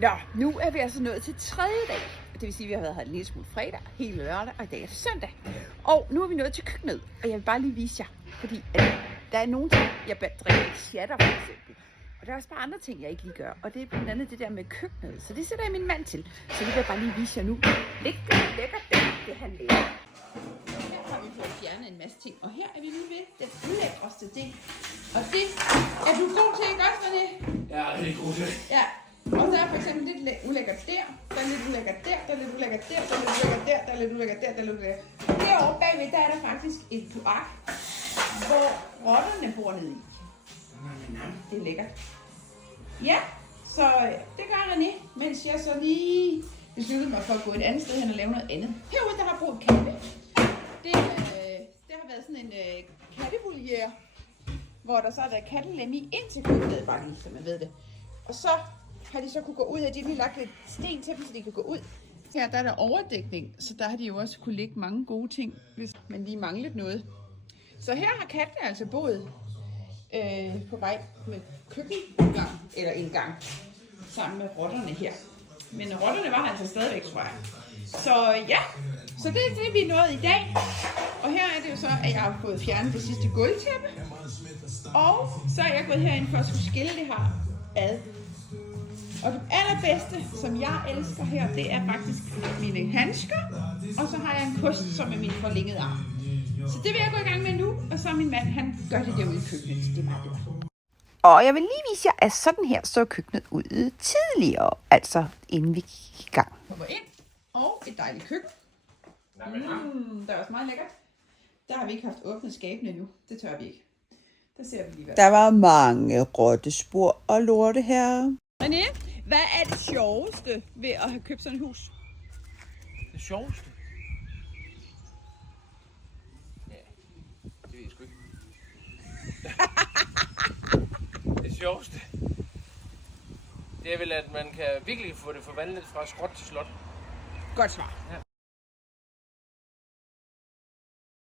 Nå, nu er vi altså nået til tredje dag. Det vil sige, at vi har været her en lille smule fredag, hele lørdag, og i dag er søndag. Og nu er vi nået til køkkenet, og jeg vil bare lige vise jer, fordi der er nogle ting, jeg drikker ikke shatter for eksempel. Og der er også bare andre ting, jeg ikke lige gør, og det er blandt andet det der med køkkenet. Så det sætter jeg min mand til. Så det vil jeg bare lige vise jer nu. Lækkert det han laver. Her har vi fået fjernet en masse ting, og her er vi lige ved den ulækreste ting. Og det er du god til, ikke også, René? Ja, det er god til. Ja. Og der er for eksempel lidt ulækkert der, der er lidt ulækkert der, der er lidt ulækkert der, der er lidt ulækkert der, der er lidt ulækkert der, der er lidt ulækkert der. Derovre bagved, der er der faktisk et kloak, hvor rotterne bor nede i. Det er lækkert. Ja, så det gør René, mens jeg så lige besluttede mig for at gå et andet sted hen og lave noget andet. Herude, der har brugt katte. Det har været sådan en kattevoliere, hvor der så er der kattelem i ind til køkkenet, bare lige så man ved det. Og så har de så kunne gå ud af, de har lige lagt lidt sten til dem, så de kan gå ud. Her der er der overdækning, så der har de jo også kunne lægge mange gode ting, hvis man lige manglede noget. Så her har kattene altså boet på vej med køkkengang, eller indgang, sammen med rotterne her. Men rotterne var altså stadigvæk, tror jeg. Så ja, så det er det, vi er nået i dag. Og her er det jo så, at jeg har fået fjernet det sidste gulvtæppe. Og så er jeg gået herind for at skulle skille det her ad. Og det allerbedste, som jeg elsker her, det er faktisk mine handsker. Og så har jeg en kost, som er min forlængede arm. Så det vil jeg gå i gang med nu. Og så min mand, han gør det derude i køkkenet. Det er meget bedre. Og jeg vil lige vise jer, at sådan her så køkkenet ud tidligere. Altså inden vi gik i gang. Kommer ind. Og et dejligt køkken. Der er også meget lækkert. Der har vi ikke haft åbnet skabene endnu. Det tør vi ikke. Der ser vi lige hvad. Der var mange rottespor og lorte her. René, hvad er det sjoveste ved at have købt sådan et hus? Det sjoveste? Ja, det ved jeg sgu ikke. Det sjoveste, det er vel, at man kan virkelig få det forvandlet fra skråt til slot. Godt svar. Ja.